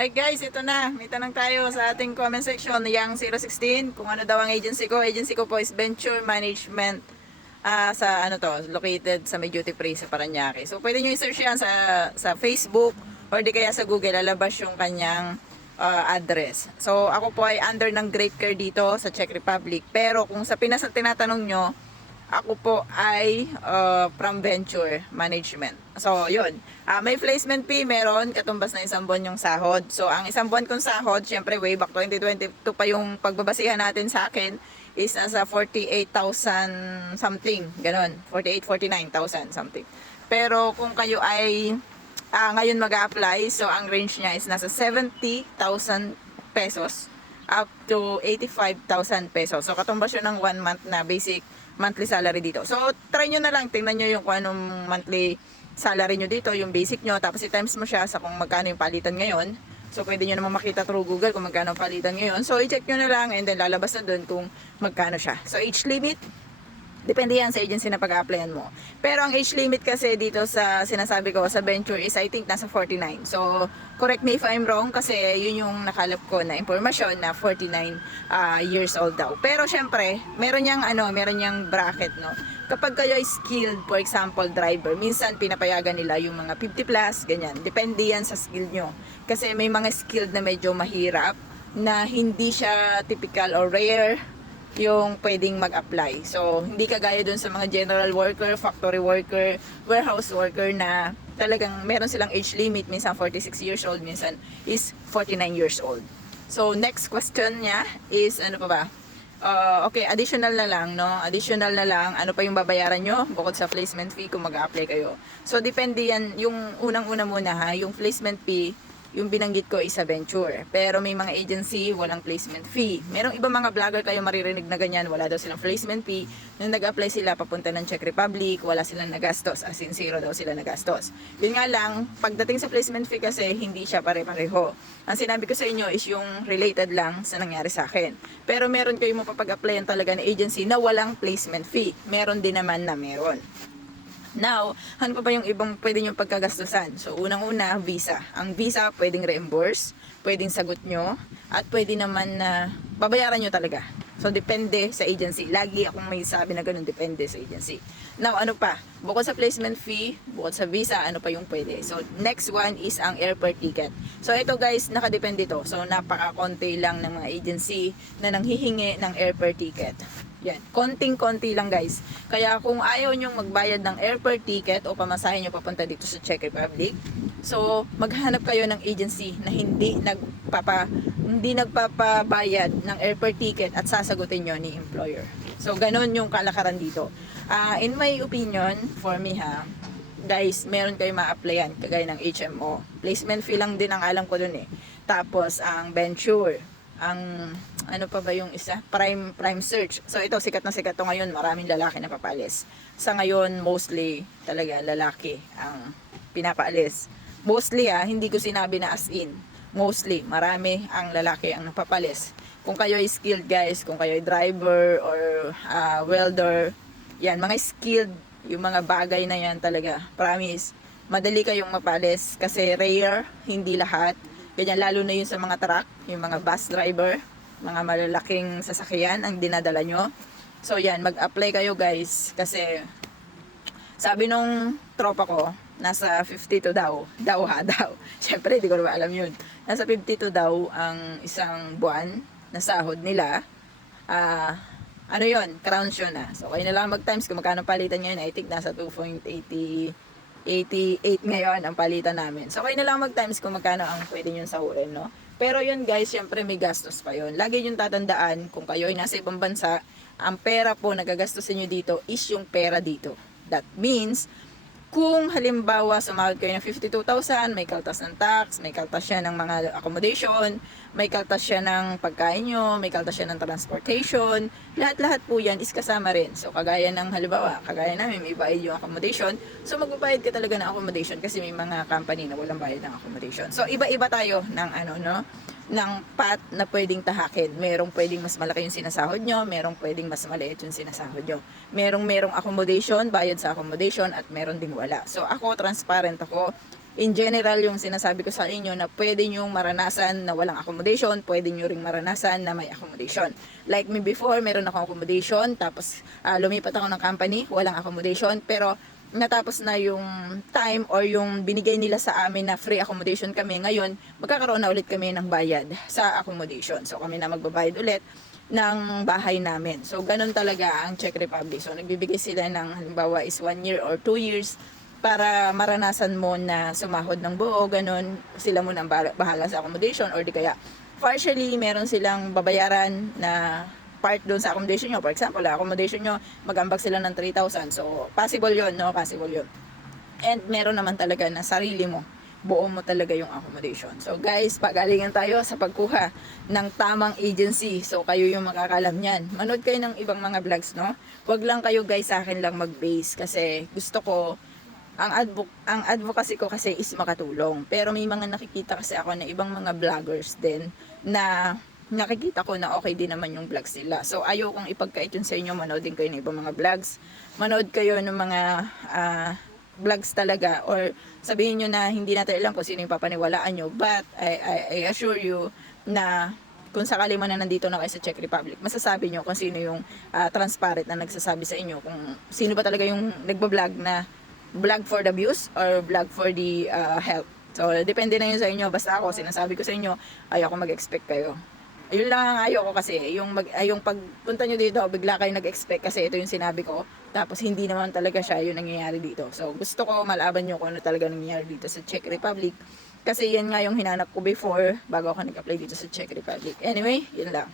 Hi guys, ito na. May tanong tayo sa ating comment section. Yang 016, kung ano daw ang agency ko. Agency ko po is Venture Management. Sa ano to, located sa may duty free sa Parañaque. So pwede nyo i-search yan sa Facebook or di kaya sa Google. Lalabas yung kanyang address. So ako po ay under ng Grape Care dito sa Czech Republic. Pero kung sa Pinas ang tinatanong nyo, ako po ay from Venture Management. So, yun. May placement fee, meron katumbas na isang buwan yung sahod. So, ang isang buwan kong sahod, syempre way back 2022 pa yung pagbabasihan natin sa akin is nasa 48,000 something. Ganon. 49,000 something. Pero kung kayo ay ngayon mag-a-apply, so ang range niya is nasa 70,000 pesos up to 85,000 pesos. So, katumbas yun ng 1 month na basic monthly salary dito. So, try nyo na lang. Tingnan nyo yung kung anong monthly salary nyo dito, yung basic nyo. Tapos, i-times mo siya sa kung magkano yung palitan ngayon. So, pwede nyo naman makita through Google kung magkano ang palitan ngayon. So, i-check nyo na lang and then lalabas na dun kung magkano siya. So, age limit, depende yan sa agency na pag-applyan mo. Pero ang age limit kasi dito sa sinasabi ko sa Venture is I think nasa 49. So, correct me if I'm wrong kasi yun yung nakalap ko na impormasyon na 49 years old daw. Pero syempre, meron niyang bracket, no. Kapag kayo ay skilled, for example, driver, minsan pinapayagan nila yung mga 50 plus, ganyan. Depende yan sa skill nyo. Kasi may mga skilled na medyo mahirap na hindi siya typical or rare yung pwedeng mag-apply. So, hindi kagaya dun sa mga general worker, factory worker, warehouse worker na talagang meron silang age limit, minsan 46 years old, minsan is 49 years old. So, next question niya is, ano pa ba? Okay, additional na lang, no? Additional na lang, ano pa yung babayaran nyo bukod sa placement fee kung mag-apply kayo. So, depende yan, yung unang-una muna ha, yung placement fee, yung binanggit ko is sa Venture. Pero may mga agency, walang placement fee. Merong ibang mga vlogger kayo maririnig na ganyan, wala daw silang placement fee. Nung nag-apply sila papunta ng Czech Republic, wala silang nagastos, as in zero daw sila nagastos. Yun nga lang, pagdating sa placement fee kasi, hindi siya pare-pareho. Ang sinabi ko sa inyo is yung related lang sa nangyari sa akin. Pero meron kayo mapapag-applyan talaga na agency na walang placement fee. Meron din naman na meron. Now, ano pa ba yung ibang pwede nyo pagkagastusan? So, unang-una, visa. Ang visa, pwedeng reimburse, pwedeng sagot nyo, at pwede naman na babayaran nyo talaga. So, depende sa agency. Lagi akong may sabi na ganun, depende sa agency. Now, ano pa? Bukod sa placement fee, bukod sa visa, ano pa yung pwede? So, next one is ang airport ticket. So, ito guys, nakadepende to. So, napaka-konti lang ng mga agency na nanghihingi ng airport ticket. Yan, konting-konti lang guys. Kaya kung ayaw nyong magbayad ng airport ticket o pamasahe nyo papunta dito sa Czech Republic, so maghanap kayo ng agency na hindi nagpapabayad ng airport ticket at sasagutin nyo ni employer. So ganun yung kalakaran dito. In my opinion, for me guys, meron kayo ma-applyan kagaya ng HMO. Placement fee lang din ang alam ko dun eh. Tapos ang Venture, ang ano pa ba yung isa? Prime search. So ito sikat na sikat to ngayon, maraming lalaki na papalis. Sa ngayon mostly talaga lalaki ang pinapaalis. Mostly hindi ko sinabi na as in. Mostly marami ang lalaki ang napapalis. Kung kayo ay skilled guys, kung kayo ay driver or welder, yan mga skilled, yung mga bagay na yan talaga. Promise, madali kayong mapalis kasi rare, hindi lahat. Ganyan, lalo na yun sa mga truck, yung mga bus driver, mga malalaking sasakyan ang dinadala nyo. So yan, mag-apply kayo guys kasi sabi nung tropa ko, nasa 52 daw. Daw. Syempre, di ko na alam yun. Nasa 52 daw ang isang buwan na sahod nila. Ano yun? Crowns yun So, kayo na lang mag-times kung magkano palitan ngayon. I think nasa 2.88 ngayon ang palitan namin. So, kayo na lang mag-times kung magkano ang pwede nyo sahurin, no? Pero yun guys, syempre may gastos pa yun. Lagi yung tatandaan, kung kayo ay nasa ibang bansa, ang pera po na gagastusin nyo dito is yung pera dito. That means, kung halimbawa sumahod kayo ng 52,000, may kaltas ng tax, may kaltas siya ng mga accommodation, may kaltas siya ng pagkain nyo, may kaltas siya ng transportation, lahat-lahat po yan is kasama rin. So kagaya ng halimbawa, kagaya namin may bayad yung accommodation, so magbabayad ka talaga ng accommodation kasi may mga company na walang bayad ng accommodation. So iba-iba tayo ng ng path na pwedeng tahakin. Merong pwedeng mas malaki yung sinasahod nyo, merong pwedeng mas maliit yung sinasahod nyo. Merong accommodation, bayad sa accommodation, at meron ding wala. So ako, transparent ako. in general yung sinasabi ko sa inyo na pwede nyo maranasan na walang accommodation, pwede nyo ring maranasan na may accommodation. Like me before, meron akong accommodation, tapos lumipat ako ng company, walang accommodation, pero natapos na yung time or yung binigay nila sa amin na free accommodation kami, ngayon magkakaroon na ulit kami ng bayad sa accommodation. So kami na magbabayad ulit ng bahay namin. So ganun talaga ang Czech Republic. So nagbibigay sila ng halimbawa is 1 year or 2 years para maranasan mo na sumahod ng buo, ganun, sila muna ang bahala sa accommodation or di kaya partially meron silang babayaran na part doon sa accommodation nyo. For example, accommodation nyo, mag-ambag sila ng 3,000. So, possible yun, no? Possible yun. And meron naman talaga na sarili mo, buo mo talaga yung accommodation. So, guys, pagalingan tayo sa pagkuha ng tamang agency. So, kayo yung makakalam yan. Manood kayo ng ibang mga vlogs, no? Huwag lang kayo, guys, sa akin lang mag-base kasi gusto ko ang advocacy ko kasi is makatulong. Pero may mga nakikita kasi ako na ibang mga vloggers din na nakikita ko na okay din naman yung vlogs nila. So ayokong ipagkait yun sa inyo, manood din kayo ng ibang mga vlogs. Manood kayo ng mga vlogs talaga or sabihin nyo na hindi natin alam kung sino yung papaniwalaan nyo. But I assure you na kung sakali man na nandito na kayo sa Czech Republic, masasabi nyo kung sino yung transparent na nagsasabi sa inyo, kung sino ba talaga yung nagbablog na vlog for the views or vlog for the health. So, depende na yun sa inyo. Basta ako, sinasabi ko sa inyo, ayoko mag-expect kayo. Ayun lang ang ayoko kasi, yung pagpunta nyo dito, bigla kayo nag-expect kasi ito yung sinabi ko. Tapos, hindi naman talaga siya yung nangyayari dito. So, gusto ko malaban nyo kung ano talaga nangyayari dito sa Czech Republic. Kasi yan nga yung hinanap ko before, bago ako nag-apply dito sa Czech Republic. Anyway, yun lang.